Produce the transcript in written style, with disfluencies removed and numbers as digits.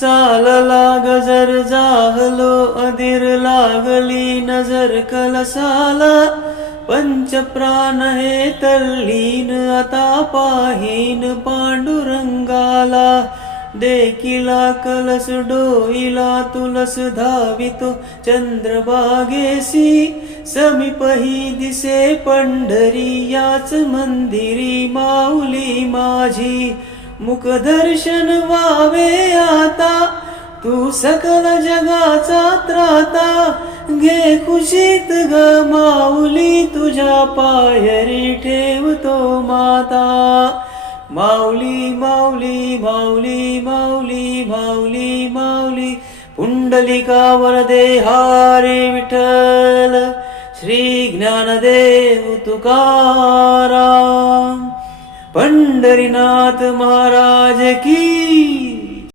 चालला गजर जाहलो अधीर लागली नजर कलसाला पंचप्राण हे तल्लीन आता पाहीन पांडुरंगाला देखिला कलस डोईला तुलस धावितो चंद्रभागेसी समीपही दिसे पंढरी याच मंदिरी माऊली माझी मुखदर्शन व्हावे आता तू सकल जगाचा त्राता घे खुशीत ग माऊली तुझ्या पायरी ठेवतो माता माऊली माऊली माऊली माऊली माऊली माऊली पुंडलिका वरदे हरी विठ्ठल श्री ज्ञानदेव तुकाराम पंढरीनाथ महाराज की